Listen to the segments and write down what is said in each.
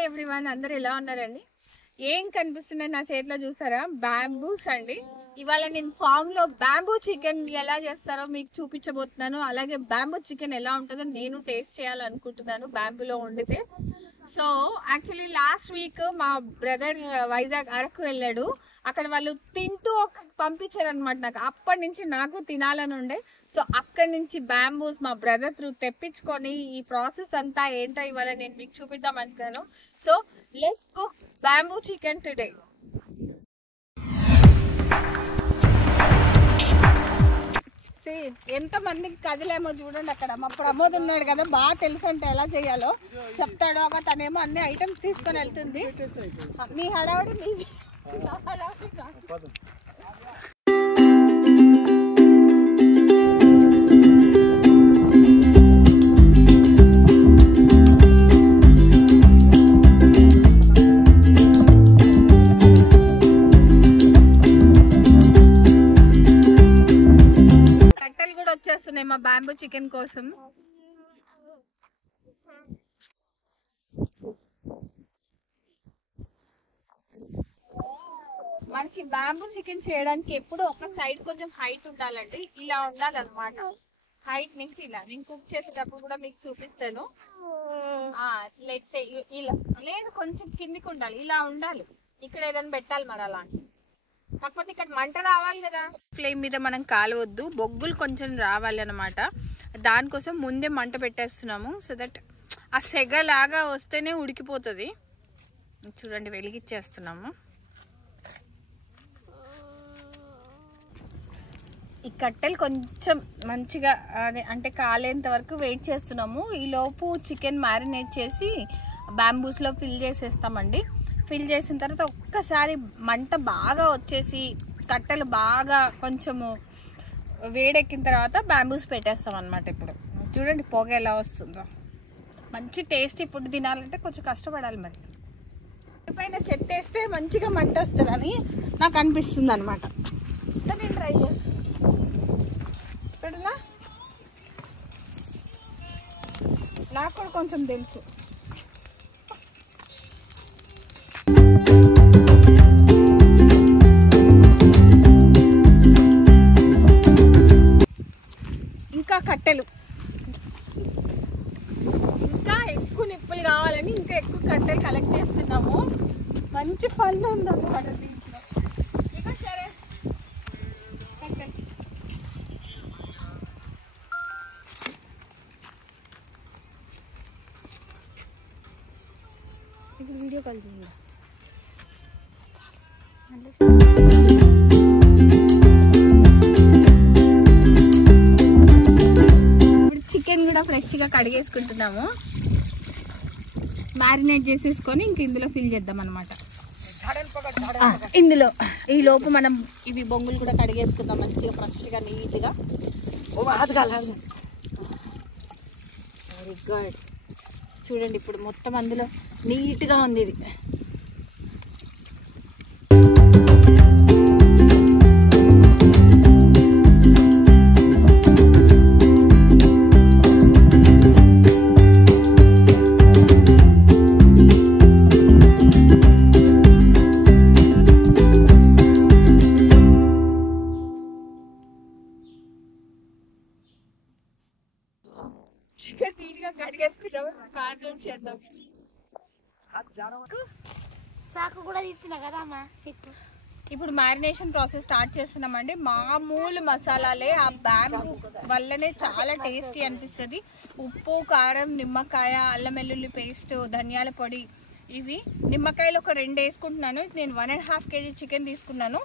Hi everyone, అందరు ఎలా ఉన్నారండి? ఏం కనిపిస్తున్నాయి నా చేతిలో చూసారా? బ్యాంబూస్ అండి. ఇవాళ నేను ఫామ్ లో బ్యాంబూ చికెన్ ఎలా చేస్తారో మీకు చూపించబోతున్నాను. అలాగే బ్యాంబూ చికెన్ ఎలా ఉంటుందో నేను టేస్ట్ చేయాలనుకుంటున్నాను బ్యాంబూలో వండితే. సో యాక్చువల్లీ లాస్ట్ వీక్ మా బ్రదర్ వైజాగ్ అరకు వెళ్ళాడు. అక్కడ వాళ్ళు తింటూ పంపించారు అనమాట. నాకు అప్పటి నుంచి నాకు తినాలని ఉండే. సో అక్కడి నుంచి బ్యాంబూస్ మా బ్రదర్ త్రూ తెప్పించుకొని ఈ ప్రాసెస్ అంతా ఏంటో ఇవాళ నేను మీకు చూపిద్దాం అనుకున్నాను. So let's cook bamboo chicken today. ఎంత మందికి కదిలేమో చూడండి. అక్కడ మా ప్రమోద్ ఉన్నాడు కదా, బాగా తెలుసు అంటే ఎలా చేయాలో చెప్తాడు. ఒక తనేమో అన్ని ఐటమ్స్ తీసుకొని వెళ్తుంది. మీ హడావుడి మీ కట్టెలు కూడా వచ్చేస్తున్నాయి మా బ్యాంబూ చికెన్ కోసం. మనకి బ్యాంబూ చికెన్ చేయడానికి ఎప్పుడు ఒక సైడ్ కొంచెం హైట్ ఉండాలండి. ఇలా ఉండాలన్నమాట. హైట్ నుంచి ఇలా నేను కుక్ చేసేటప్పుడు కూడా మీకు చూపిస్తాను. ఇలా లేదు, కొంచెం కిందికి ఉండాలి. ఇలా ఉండాలి. ఇక్కడ ఏదైనా పెట్టాలి మరి అలాంటి. కాకపోతే ఇక్కడ మంట రావాలి కదా. ఫ్లేమ్ మీద మనం కాలవద్దు, బొగ్గులు కొంచెం రావాలి అన్నమాట. దానికోసం ముందే మంట పెట్టేస్తున్నాము. సో దట్ ఆ సెగలాగా వస్తేనే ఉడికిపోతుంది. చూడండి, వెలిగిచ్చేస్తున్నాము. ఈ కట్టెలు కొంచెం మంచిగా అదే అంటే కాలేంత వరకు వెయిట్ చేస్తున్నాము. ఈ లోపు చికెన్ మ్యారినేట్ చేసి బ్యాంబూస్లో ఫిల్ చేసేస్తామండి. ఫిల్ చేసిన తర్వాత ఒక్కసారి మంట బాగా వచ్చేసి కట్టెలు బాగా కొంచెము వేడెక్కిన తర్వాత బ్యాంబూస్ పెట్టేస్తాం అన్నమాట. ఇప్పుడు చూడండి పొగ ఎలా వస్తుందో. మంచి టేస్టీ ఫుడ్ తినాలంటే కొంచెం కష్టపడాలి. మరి పైన చెత్తేస్తే మంచిగా మంట వస్తుందని నాకు అనిపిస్తుంది అనమాట. నేను ట్రై చేస్తాను. పెడనా? నాకు కూడా కొంచెం తెలుసు. ఇంకా కట్టెలు, ఇంకా ఎక్కువ నిప్పులు కావాలని ఇంకా ఎక్కువ కట్టెలు కలెక్ట్ చేస్తున్నాము. మంచి ఫన్ ఉందన్నమాట దీంట్లో. ఇంకా సరే కట్టెలు ఇప్పుడు వీడియో కాల్ చేయండి. ఇప్పుడు చికెన్ కూడా ఫ్రెష్గా కడిగేసుకుంటున్నాము. మ్యారినేట్ చేసేసుకొని ఇంక ఇందులో ఫిల్ చేద్దాం అనమాట. ఇందులో ఈ లోపు మనం ఇవి బొంగులు కూడా కడిగేసుకుందాం మంచిగా ఫ్రెష్గా నీట్గా. Very good. చూడండి ఇప్పుడు మొత్తం అందులో నీట్గా ఉంది ఇది. సాకు కూడా తీస్తున్నా కదా అమ్మా. ఇప్పుడు మ్యారినేషన్ ప్రాసెస్ స్టార్ట్ చేస్తున్నామండి. మామూలు మసాలాలే, ఆ బ్యాంబూ వల్లనే చాలా టేస్టీ అనిపిస్తుంది. ఉప్పు, కారం, నిమ్మకాయ, అల్లం వెల్లుల్లి పేస్ట్, ధనియాల పొడి, ఇవి నిమ్మకాయలు ఒక 2 వేసుకుంటున్నాను. నేను 1.5 kg చికెన్ తీసుకున్నాను.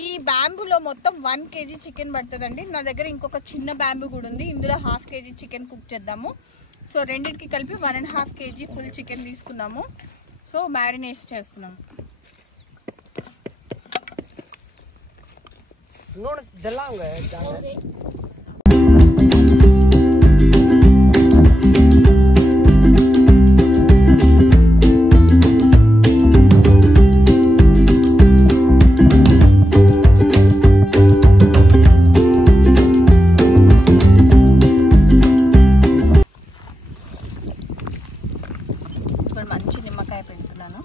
ఈ బ్యాంబూలో మొత్తం 1 kg చికెన్ పడుతుందండి. నా దగ్గర ఇంకొక చిన్న బ్యాంబూ కూడా ఉంది. ఇందులో 1/2 kg చికెన్ కుక్ చేద్దాము. సో రెండింటికి కలిపి 1.5 kg ఫుల్ చికెన్ తీసుకున్నాము. సో మ్యారినేట్ చేస్తున్నాము. మంచి నిమ్మకాయ నిమ్మకాయ పెడుతున్నాను.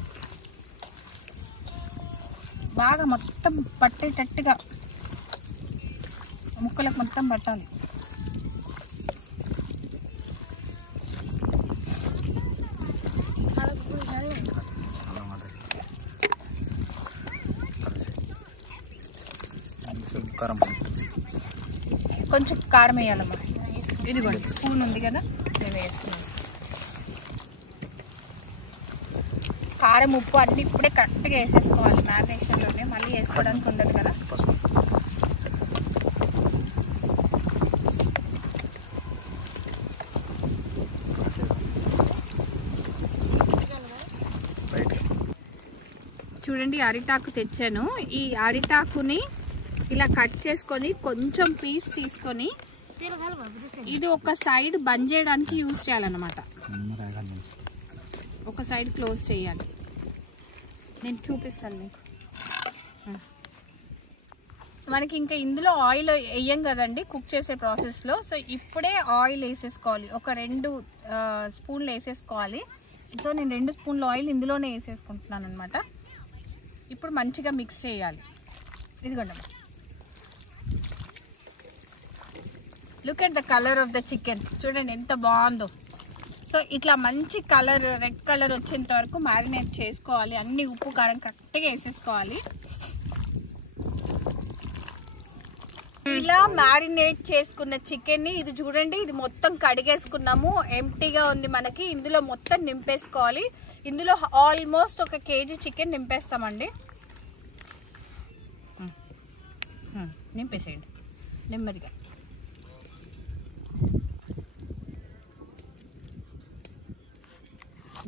బాగా మొత్తం పట్టేటట్టుగా ముక్కలకు మొత్తం పట్టాలి. కొంచెం కారం వేయాలమ్మా. ఇదిగోండి స్పూన్ ఉంది కదా, నేను వేస్తున్నాను. కారం ఉప్పు అన్నీ ఇప్పుడే కరెక్ట్గా వేసేసుకోవాలి మ్యారినేషన్లోనే, మళ్ళీ వేసుకోవడానికి ఉండదు కదా. చూడండి అరిటాకు తెచ్చాను. ఈ అరిటాకుని ఇలా కట్ చేసుకొని కొంచెం పీస్ తీసుకొని ఇది ఒక సైడ్ బంద్ చేయడానికి యూజ్ చేయాలన్నమాట. ఒక సైడ్ క్లోజ్ చేయాలి. నేను చూపిస్తాను మీకు. మనకి ఇంకా ఇందులో ఆయిల్ వేయం కదండి కుక్ చేసే ప్రాసెస్లో. సో ఇప్పుడే ఆయిల్ వేసేసుకోవాలి. ఒక 2 స్పూన్లు వేసేసుకోవాలి. సో నేను 2 స్పూన్ల ఆయిల్ ఇందులోనే వేసేసుకుంటున్నాను అనమాట. ఇప్పుడు మంచిగా మిక్స్ చేయాలి. ఇదిగోండి, look at the colour of the chicken. చూడండి ఎంత బాగుందో. సో ఇట్లా మంచి కలర్, రెడ్ కలర్ వచ్చేంత వరకు మ్యారినేట్ చేసుకోవాలి. అన్ని ఉప్పు కారం కరెక్ట్గా వేసేసుకోవాలి. ఇలా మ్యారినేట్ చేసుకున్న చికెన్ని ఇది చూడండి, ఇది మొత్తం కడిగేసుకున్నాము. ఎంటీగా ఉంది మనకి. ఇందులో మొత్తం నింపేసుకోవాలి. ఇందులో ఆల్మోస్ట్ 1 kg చికెన్ నింపేస్తామండి. నింపేసేయండి నెమ్మదిగా.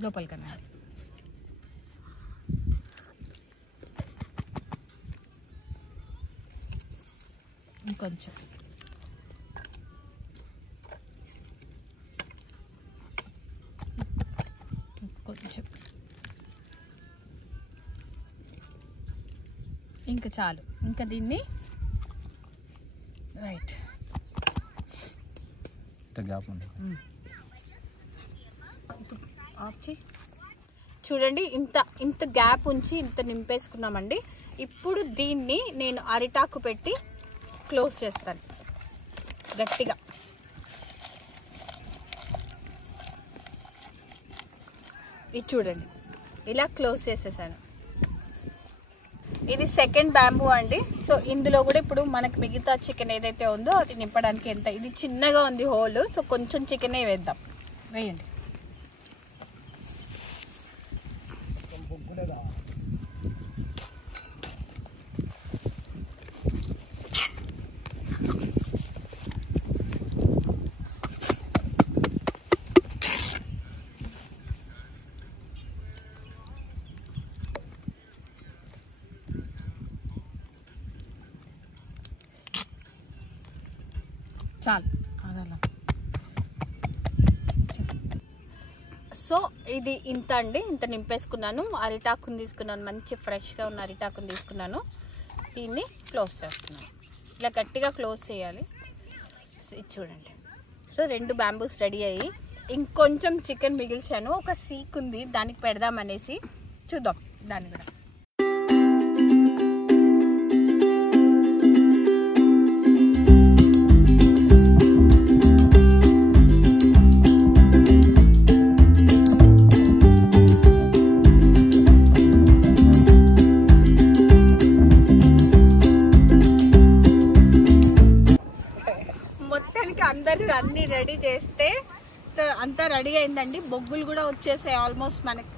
లోపలికి అన్నాడు. ఇంకొంచెం కొంచెం ఇంకా చాలు. ఇంకా దీన్ని రైట్ ఆఫ్ చేయి. చూడండి ఇంత గ్యాప్ ఉంచి ఇంత నింపేసుకున్నామండి. ఇప్పుడు దీన్ని నేను అరిటాకు పెట్టి క్లోజ్ చేస్తాను గట్టిగా. ఇది చూడండి ఇలా క్లోజ్ చేసేసాను. ఇది సెకండ్ బ్యాంబూ అండి. సో ఇందులో కూడా ఇప్పుడు మనకి మిగతా చికెన్ ఏదైతే ఉందో అది నింపడానికి ఎంత, ఇది చిన్నగా ఉంది హోల్. సో కొంచెం చికెనే వేద్దాం. వేయండి. చాలు. సో ఇది ఇంత అండి, ఇంత నింపేసుకున్నాను. అరిటాకుని తీసుకున్నాను, మంచి ఫ్రెష్గా ఉన్న అరిటాకుని తీసుకున్నాను. దీన్ని క్లోజ్ చేస్తున్నాను. ఇలా గట్టిగా క్లోజ్ చేయాలి. ఇది చూడండి. సో 2 బ్యాంబూస్ రెడీ అయ్యి, ఇంకొంచెం చికెన్ మిగిల్చాను. ఒక సీక్ ఉంది, దానికి పెడదామనేసి. చూద్దాం దాన్ని కూడా. అన్ని రెడీ చేస్తే అంతా రెడీ అయిందండి. బొగ్గులు కూడా వచ్చేసాయి ఆల్మోస్ట్ మనకి.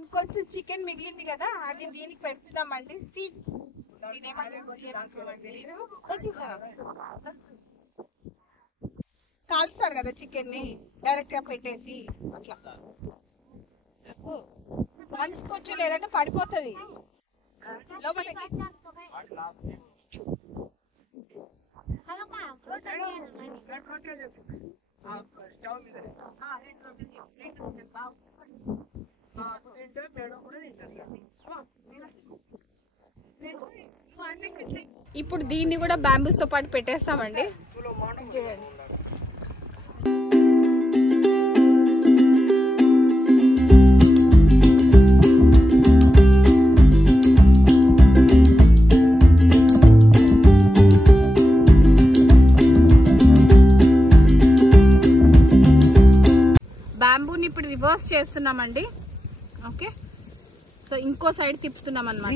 ఇంకొంచెం చికెన్ మిగిలింది కదా, అది దీనికి పెడుతున్నామండి. కాల్స్తారు కదా చికెన్ ని, డైరెక్ట్ గా పెట్టేసి అట్లా మనిషికొచ్చు, లేదంటే పడిపోతుంది లోపలికి. ఇప్పుడు దీన్ని కూడా బ్యాంబూస్ తో పాటు పెట్టేస్తామండి. చూడండి బ్యాంబూని ఇప్పుడు రివర్స్ చేస్తున్నామండి. ఓకే, సో ఇంకో సైడ్ తిప్పుతున్నాం అన్నమాట.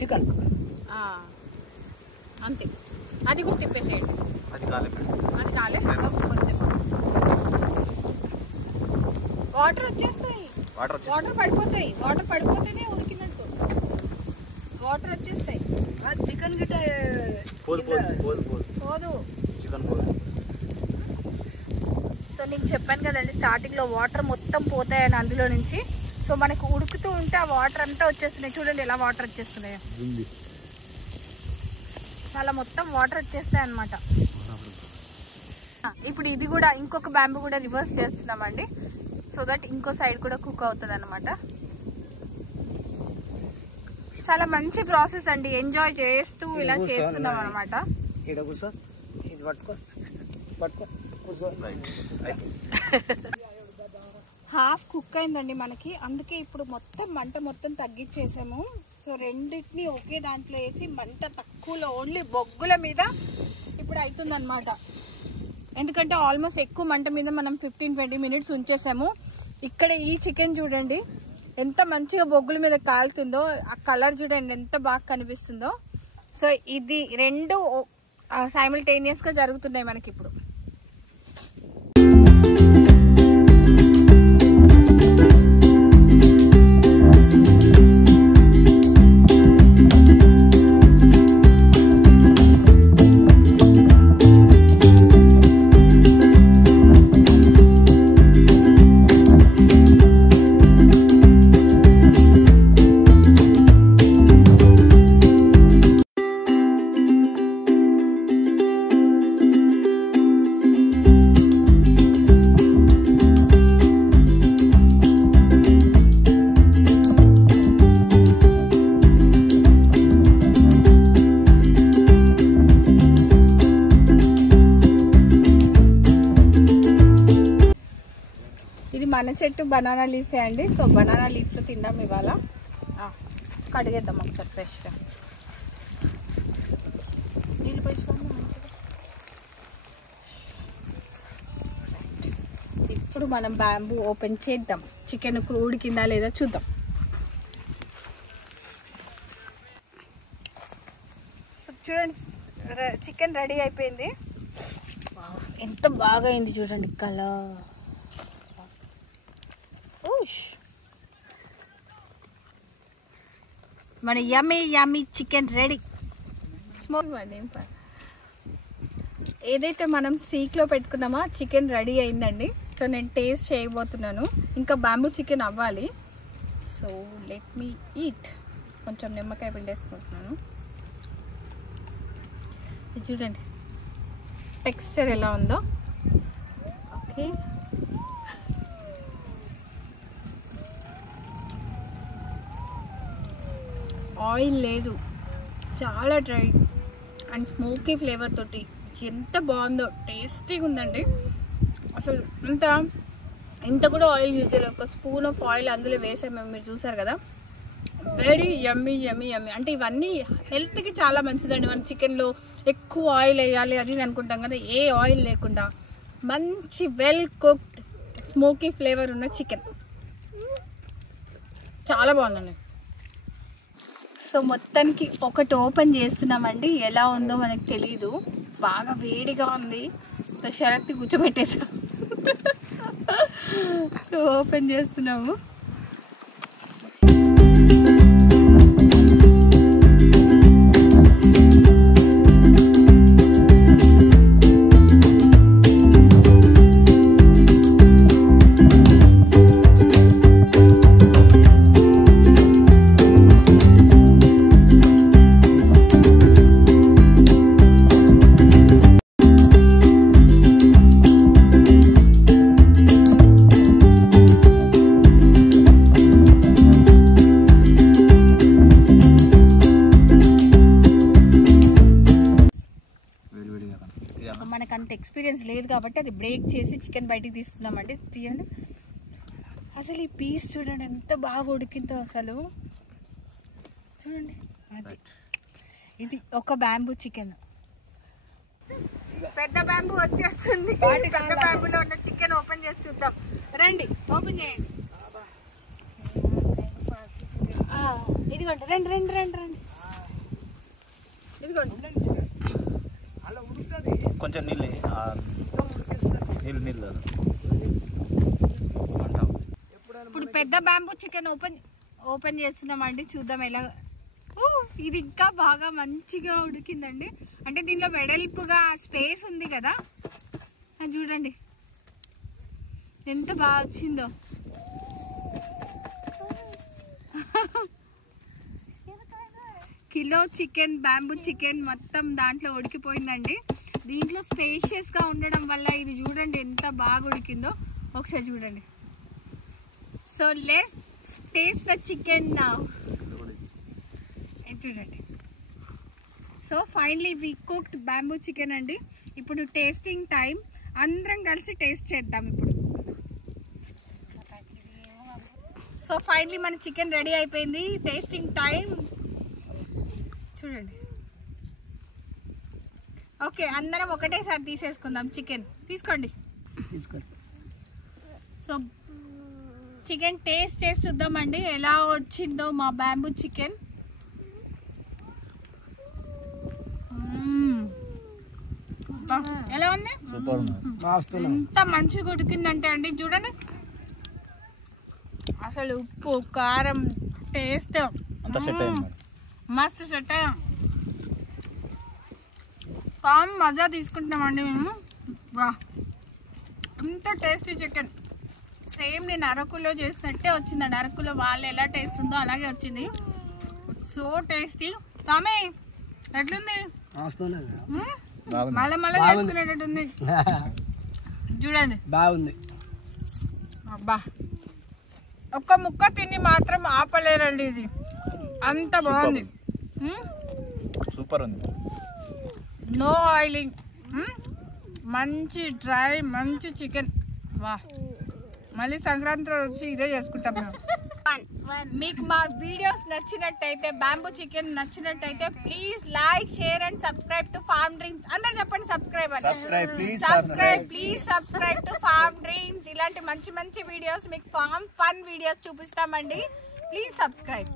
చికెన్ అంతే, అది కూడా తిప్పేసేయండి. అది కాలే వాటర్ వచ్చేస్తాయి, వాటర్ పడిపోతాయి. వాటర్ పడిపోతేనే ఉడికినట్టు. వాటర్ వచ్చేస్తాయి. చికెన్ గిట్ట పోదు. సో నేను చెప్పాను కదండి స్టార్టింగ్ లో వాటర్ మొత్తం పోతాయని అందులో నుంచి. సో మనకు ఉడుకుతూ ఉంటే ఆ వాటర్ అంతా వచ్చేస్తున్నాయి. చూడండి ఎలా వాటర్ వచ్చేస్తున్నాయో, చాలా మొత్తం వాటర్ వచ్చేస్తాయి అన్నమాట. ఇప్పుడు ఇది కూడా ఇంకొక బ్యాంబూ కూడా రివర్స్ చేస్తున్నామండి, సో దట్ ఇంకో సైడ్ కూడా కుక్ అవుతుంది అన్నమాట. చాలా మంచి ప్రాసెస్ అండి, ఎంజాయ్ చేస్తూ ఇలా చేస్తున్నాం అనమాట. హాఫ్ కుక్ అయిందండి మనకి, అందుకే ఇప్పుడు మొత్తం మంట మొత్తం తగ్గించేసాము. సో రెండింటిని ఒకే దాంట్లో వేసి మంట తక్కువలో ఓన్లీ బొగ్గుల మీద ఇప్పుడు అవుతుంది అనమాట. ఎందుకంటే ఆల్మోస్ట్ ఎక్కువ మంట మీద మనం 15-20 మినిట్స్ ఉంచేసాము. ఇక్కడ ఈ చికెన్ చూడండి ఎంత మంచిగా బొగ్గుల మీద కాలుతుందో, ఆ కలర్ చూడండి ఎంత బాగా కనిపిస్తుందో. సో ఇది రెండు సైమల్టేనియస్ గా జరుగుతున్నాయి మనకి ఇప్పుడు. మన చెట్టు బనానా లీఫే అండి. సో బనానా లీఫ్తో తిన్నాం ఇవాళ. కడిగేద్దాం ఒకసారి ఫ్రెష్గా, నీళ్ళు పోసుకోండి మంచిగా. ఇప్పుడు మనం బ్యాంబూ ఓపెన్ చేద్దాం, చికెన్ ఉడికిందా లేదా చూద్దాం. చూడండి చికెన్ రెడీ అయిపోయింది. ఎంత బాగా అయింది చూడండి కలర్. మన యమ్మీ యమ్మీ చికెన్ రెడీ. స్మోక్ ఏదైతే మనం సీక్లో పెట్టుకున్నామో చికెన్ రెడీ అయిందండి. సో నేను టేస్ట్ చేయబోతున్నాను. ఇంకా బ్యాంబూ చికెన్ అవ్వాలి. So let me eat. కొంచెం నిమ్మకాయ పిండేసుకుంటున్నాను. ఇది చూడండి టెక్స్చర్ ఎలా ఉందో. ఓకే, ఆయిల్ లేదు, చాలా డ్రై అండ్ స్మోకీ ఫ్లేవర్ తోటి ఎంత బాగుందో, టేస్టీగా ఉందండి. అసలు ఇంత కూడా ఆయిల్ యూజ్ చేయాలి. ఒక స్పూన్ ఆఫ్ ఆయిల్ అందులో వేసాము, మీరు చూసారు కదా. వెరీ యమ్మీ యమ్మీ యమ్మీ. అంటే ఇవన్నీ హెల్త్కి చాలా మంచిదండి. మన చికెన్లో ఎక్కువ ఆయిల్ వేయాలి అది అనుకుంటాం కదా, ఏ ఆయిల్ లేకుండా మంచి వెల్ కుక్డ్ స్మోకీ ఫ్లేవర్ ఉన్న చికెన్ చాలా బాగుందండి. సో మొత్తానికి ఒకటి ఓపెన్ చేస్తున్నామండి. ఎలా ఉందో మనకు తెలీదు, బాగా వేడిగా ఉంది. సో శరత్ని కూర్చోబెట్టేసాం. ఓపెన్ చేస్తున్నాము. ఎక్స్పీరియన్స్ లేదు కాబట్టి అది బ్రేక్ చేసి చికెన్ బయటికి తీసుకున్నామండి. తీయండి. అసలు ఈ పీస్ చూడండి ఎంత బాగా ఉడికిందో అసలు చూడండి. అది ఇది ఒక బ్యాంబూ చికెన్. పెద్ద బ్యాంబూ వచ్చేస్తుంది. పెద్ద బ్యాంబూలో ఉన్న చికెన్ ఓపెన్ చేసి చూద్దాం. రండి ఓపెన్ చేయండి. ఇదిగోండి రండి రండి రండి రండి. ఇదిగోండి కొంచెం నీళ్ళు ఇప్పుడు పెద్ద బ్యాంబూ చికెన్ ఓపెన్ చేస్తున్నామండి. చూద్దాం ఎలా. ఇది ఇంకా బాగా మంచిగా ఉడికిందండి. అంటే దీనిలో వెడల్పుగా స్పేస్ ఉంది కదా, అది చూడండి ఎంత బాగా వచ్చిందో. కిలో చికెన్ బ్యాంబూ చికెన్ మొత్తం దాంట్లో ఉడికిపోయిందండి. దీంట్లో స్పేషియస్ గా ఉండడం వల్ల ఇది చూడండి ఎంత బాగా ఉడికిందో. ఒకసారి చూడండి. So let's taste the chicken now. చూడండి. So finally we cooked bamboo chicken అండి. ఇప్పుడు టేస్టింగ్ టైం. అందరం కలిసి టేస్ట్ చేద్దాం ఇప్పుడు. సో ఫైనలీ మన చికెన్ రెడీ అయిపోయింది. టేస్టింగ్ టైం చూడండి. ఓకే, అందరం ఒకటేసారి తీసేసుకుందాం చికెన్. తీసుకోండి. సో చికెన్ టేస్ట్ చేసి చూద్దామండి ఎలా వచ్చిందో మా బ్యాంబూ చికెన్. ఎలా ఉంది? ఎంత మంచిగా ఉడికిందంటే అండి చూడండి. అసలు ఉప్పు కారం టేస్ట్ మస్తు సెట్ అయ్యాం. కామ్ మజా తీసుకుంటున్నామండి మేము. వా, ఎంత టేస్టీ చికెన్. సేమ్ నేను అరకులో చేసినట్టే వచ్చిందండి. అరకులో వాళ్ళు ఎలా టేస్ట్ ఉందో అలాగే వచ్చింది. So tasty. కామే ఎట్లుంది? మళ్ళీ మళ్ళీ చేసుకునేటట్టుంది. చూడండి బాగుంది. అబ్బా, ఒక్క ముక్క తిని మాత్రం ఆపలేరండి. ఇది అంత బాగుంది. సూపర్ ఉంది. నో ఆయిలింగ్, మంచి డ్రై మంచి చికెన్. వా, మళ్ళీ సంక్రాంతి వచ్చి ఇదే చేసుకుంటాం మేము. మీకు మా వీడియోస్ నచ్చినట్టయితే, బ్యాంబూ చికెన్ నచ్చినట్టయితే please like, share and subscribe to farm dreams. అందరూ చెప్పండి సబ్స్క్రైబ్ అని. Please subscribe to farm dreams. ఇలాంటి మంచి మంచి వీడియోస్ మీకు ఫన్ వీడియోస్ చూపిస్తామండి. Please subscribe.